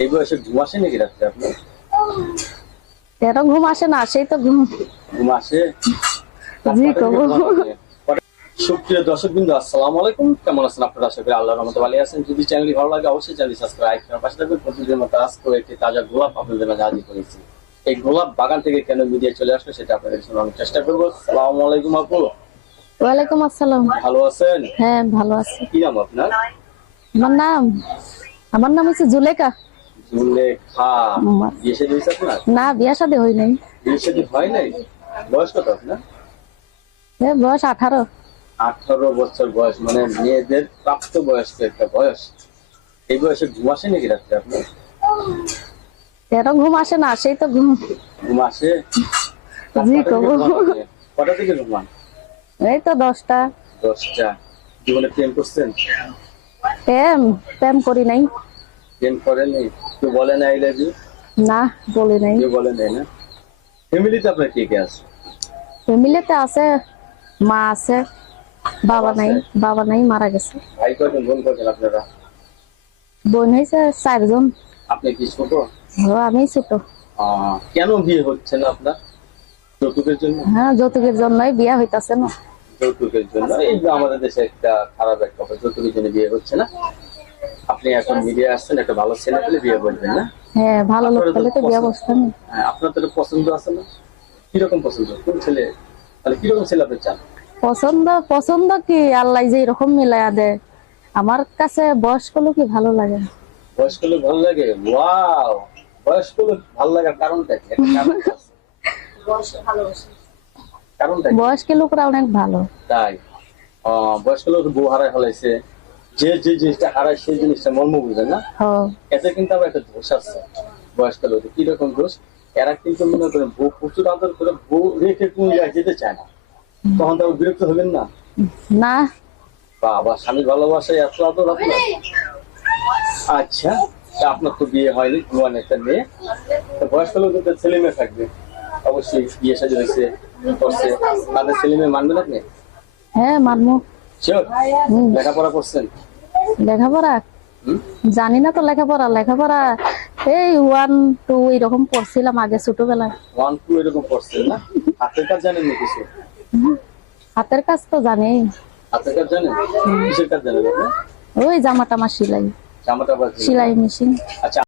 এই বয়সে ঘুম আসে নাকি রাত্রে আপনার? এরকম ঘুম আসে না? সেই তো ঘুম। ঘুম আসে? জি কবু সুপ্রিয় দর্শক বিন্দু আসসালামু আলাইকুম। কেমন আছেন আপনারা? আশা করি আল্লাহর রহমতে ভালো আছেন। যদি চ্যানেলটি ভালো লাগে অবশ্যই চ্যানেলটি সাবস্ক্রাইব করার পাশে থাকবেন। প্রতিদিনের মতো আজকেও একটি তাজা গোলাপ আপনাদের মাঝে হাজির করেছি। এই গোলাপ বাগান থেকে কেন মিডিয়া চলে আসলো সেটা আপনাদের শোনানোর চেষ্টা করব। আসসালামু আলাইকুম আপু। ওয়ালাইকুম আসসালাম। ভালো আছেন? হ্যাঁ ভালো আছি। কি নাম আপনার? আমার নাম আমার নাম হচ্ছে জুলেখা। জুলেখা বিয়ে শাদী হয়েছে আপনার? না বিয়া শাদী হই নাই বিয়ে শাদী হয় নাই? বয়স কত আপনার? বয়স আঠারো। আঠারো বছর বয়স মানে মেয়েদের প্রাপ্ত বয়স্ক একটা বয়স। এই বয়সে ঘুম আসে নাকি রাত্রে আপনার? এরকম ঘুম আসে না সেই তো ঘুম। ঘুম আসে? জি, কবু। কটা থেকে ঘুমান এই তো দশটা। দশটা। জীবনে প্রেম করছেন? প্রেম প্রেম করি নাই। প্রেম করেনি কেউ বলে না আই লাভ ইউ না বলি নাই। কেউ বলে নাই না? ফ্যামিলিতে আপনার কে কে আছে? ফ্যামিলিতে আছে মা আছে বাবা নাই বাবা নাই মারা গেছে। ভাই কয়জন? বোন কয়জন আপনারা? বোন হয়েছে চারজন। আপনি কি ছোট? আমি ছোট। কেন বিয়ে হচ্ছে না আপনার? যৌতুকের জন্য? হ্যাঁ যৌতুকের জন্যই বিয়া হইতাছে না। যৌতুকের জন্য? এই আমাদের দেশে একটা খারাপ একটা যৌতুকের জন্য বিয়ে হচ্ছে না? আপনি এখন মিডিয়া আসছেন একটা ভালো ছেলে পেলে বিয়ে করবেন না? হ্যাঁ ভালো লোক পেলে তো বিয়া বসতাম হ্যাঁ, আপনার তো পছন্দ আছে না? কীরকম পছন্দ? কোন ছেলে? তাহলে কীরকম ছেলে আপনি চান? পছন্দ পছন্দ কি? আল্লাহ যে এরকম মিলাইয়া দেয়। আমার কাছে বয়স্ক লোকই ভালো লাগে। বয়স্ক লোক ভালো লাগে? ওয়াও! বয়স্ক লোক ভালো লাগার কারণটা কি? একটা কারণ আছে। কারণটা বয়স্ক লোকরা অনেক ভালো। তাই। বয়স্ক লোক বউ হারায় ফেলাইছে। যে যে জিনিসটা হারায় সেই জিনিসটা মর্ম বুঝেন না? এতে কিন্তু আবার একটা দোষ আছে বয়স্ক লোক কীরকম দোষ? এরা কিন্তু মনে করেন বউ প্রচুর আদর করে বউ রেখে কোন জায়গায় যেতে চায় না। তখন তো বিরক্ত হবেন না? না। বাবা স্বামী ভালোবাসায় এত আদর আপনার? আচ্ছা আপনার তো বিয়ে হয়নি জোয়ান একটা মেয়ে। বয়স্ক লোকের তো ছেলে মেয়ে থাকবে। অবশ্যই বিয়ে সাজে হয়েছে করছে। তাদের ছেলে মেয়ে মানবেন আপনি? হ্যাঁ হুম। লেখাপড়া করছেন? লেখাপড়া? জানি না তো লেখাপড়া। লেখাপড়া এই ওয়ান টু এরকম পড়ছিলাম আগে ছোটবেলায়। ওয়ান টু এরকম না? হাতের কাজ জানেন না কিছু হাতের কাজ তো জানি। হাতের কাজ জানেন? কিসের কাজ জানেন আপনি? ওই জামা টামা সিলাই। জামাটা সিলাই মেশিন। আচ্ছা